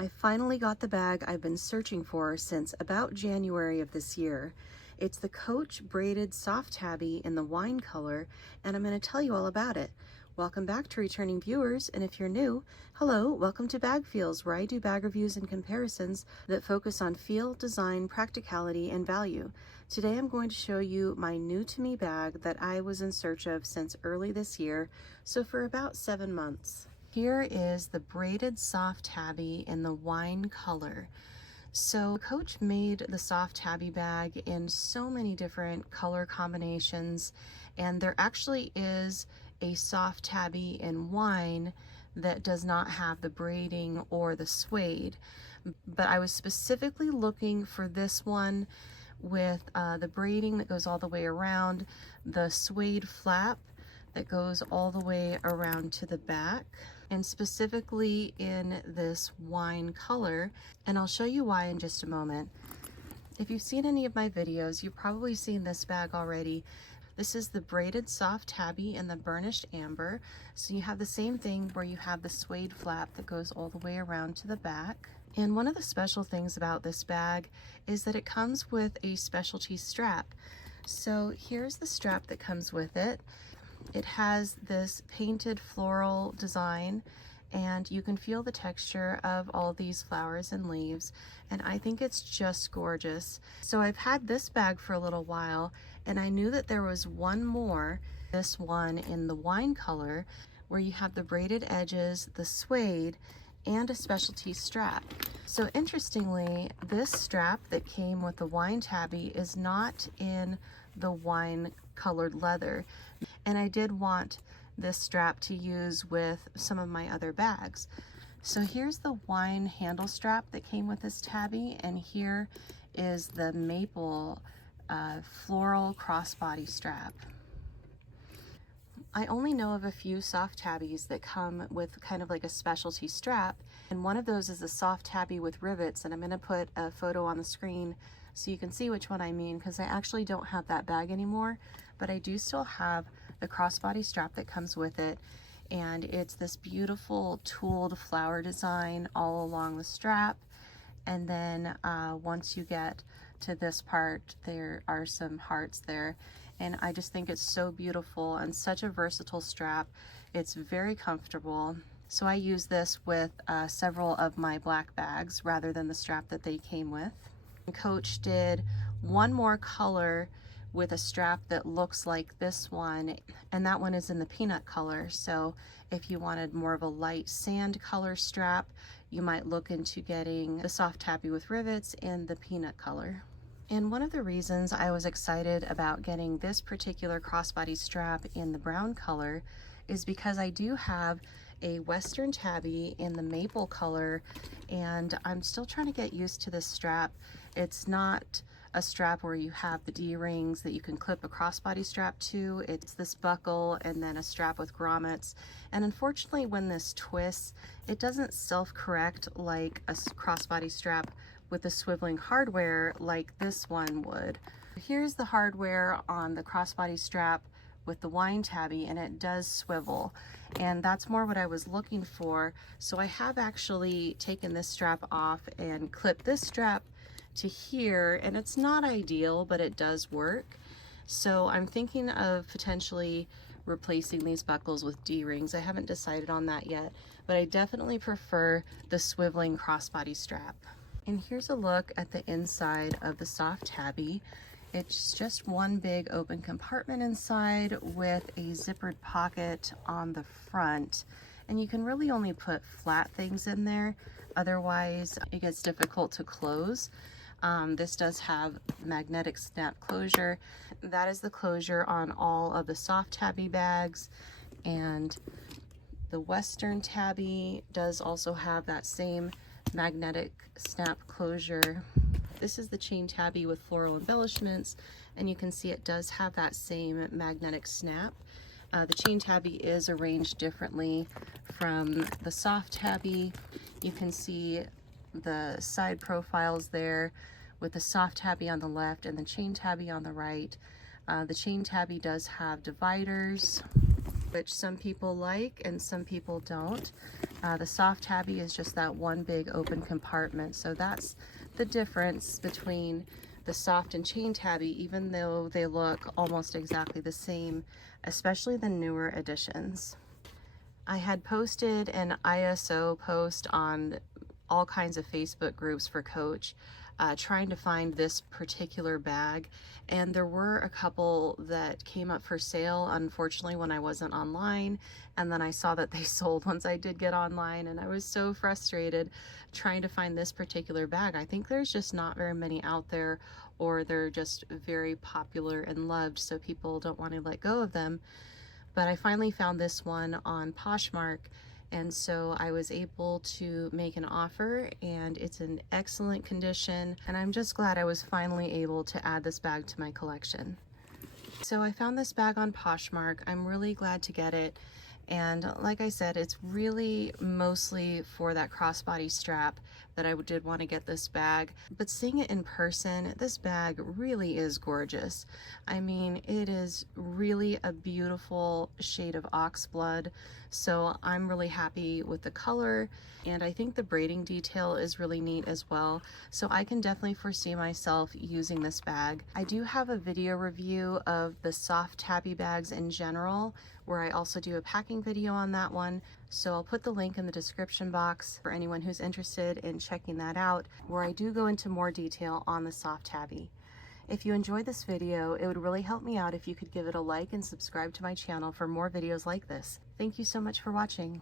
I finally got the bag I've been searching for since about January of this year. It's the Coach Braided Soft Tabby in the wine color, and I'm going to tell you all about it. Welcome back to returning viewers, and if you're new, hello, welcome to Bag Feels, where I do bag reviews and comparisons that focus on feel, design, practicality, and value. Today I'm going to show you my new to me bag that I was in search of since early this year, so for about 7 months. Here is the Braided Soft Tabby in the wine color. So Coach made the soft tabby bag in so many different color combinations, and there actually is a soft tabby in wine that does not have the braiding or the suede. But I was specifically looking for this one with the braiding that goes all the way around, the suede flap that goes all the way around to the back, and specifically in this wine color, and I'll show you why in just a moment. If you've seen any of my videos, you've probably seen this bag already. This is the Braided Soft Tabby in the burnished amber. So you have the same thing where you have the suede flap that goes all the way around to the back. And one of the special things about this bag is that it comes with a specialty strap. So here's the strap that comes with it. It has this painted floral design, and you can feel the texture of all these flowers and leaves, and I think it's just gorgeous. So I've had this bag for a little while, and I knew that there was one more, this one in the wine color, where you have the braided edges, the suede, and a specialty strap. So interestingly, this strap that came with the wine tabby is not in the wine colored leather, and I did want this strap to use with some of my other bags. So here's the wine handle strap that came with this tabby, and here is the maple floral crossbody strap. I only know of a few soft tabbies that come with kind of like a specialty strap, and one of those is a soft tabby with rivets, and I'm going to put a photo on the screen so you can see which one I mean, because I actually don't have that bag anymore, but I do still have the crossbody strap that comes with it, and it's this beautiful tooled flower design all along the strap. And then once you get to this part, there are some hearts there, and I just think it's so beautiful and such a versatile strap. It's very comfortable. So I use this with several of my black bags rather than the strap that they came with. Coach did one more color with a strap that looks like this one, and that one is in the peanut color. So if you wanted more of a light sand color strap, you might look into getting the soft tabby with rivets in the peanut color. And one of the reasons I was excited about getting this particular crossbody strap in the brown color is because I do have a Western tabby in the maple color, and I'm still trying to get used to this strap. It's not a strap where you have the D-rings that you can clip a crossbody strap to. It's this buckle and then a strap with grommets. And unfortunately, when this twists, it doesn't self-correct like a crossbody strap with the swiveling hardware like this one would. Here's the hardware on the crossbody strap with the wine tabby, and it does swivel, and that's more what I was looking for. So I have actually taken this strap off and clipped this strap to here, and it's not ideal, but it does work. So I'm thinking of potentially replacing these buckles with D-rings. I haven't decided on that yet, but I definitely prefer the swiveling crossbody strap. And here's a look at the inside of the soft tabby. It's just one big open compartment inside with a zippered pocket on the front, and you can really only put flat things in there, otherwise it gets difficult to close. This does have magnetic snap closure. That is the closure on all of the soft tabby bags, and the Western tabby does also have that same magnetic snap closure. This is the chain tabby with floral embellishments, and you can see it does have that same magnetic snap. The chain tabby is arranged differently from the soft tabby. You can see the side profiles there with the soft tabby on the left and the chain tabby on the right. The chain tabby does have dividers, which some people like and some people don't. The soft tabby is just that one big open compartment. So that's the difference between the soft and chain tabby, even though they look almost exactly the same, especially the newer editions. I had posted an ISO post on all kinds of Facebook groups for Coach, trying to find this particular bag, and there were a couple that came up for sale, unfortunately, when I wasn't online, and then I saw that they sold once I did get online, and I was so frustrated trying to find this particular bag. I think there's just not very many out there, or they're just very popular and loved, so people don't want to let go of them. But I finally found this one on Poshmark, and so I was able to make an offer, and it's in excellent condition, and I'm just glad I was finally able to add this bag to my collection. So I found this bag on Poshmark. I'm really glad to get it, and like I said, it's really mostly for that crossbody strap that I did want to get this bag. But seeing it in person, this bag really is gorgeous. I mean, it is really a beautiful shade of ox blood, so I'm really happy with the color, and I think the braiding detail is really neat as well, so I can definitely foresee myself using this bag. I do have a video review of the soft tabby bags in general, where I also do a packing video on that one, so I'll put the link in the description box for anyone who's interested in checking that out, where I do go into more detail on the soft tabby. If you enjoyed this video, it would really help me out if you could give it a like and subscribe to my channel for more videos like this. Thank you so much for watching.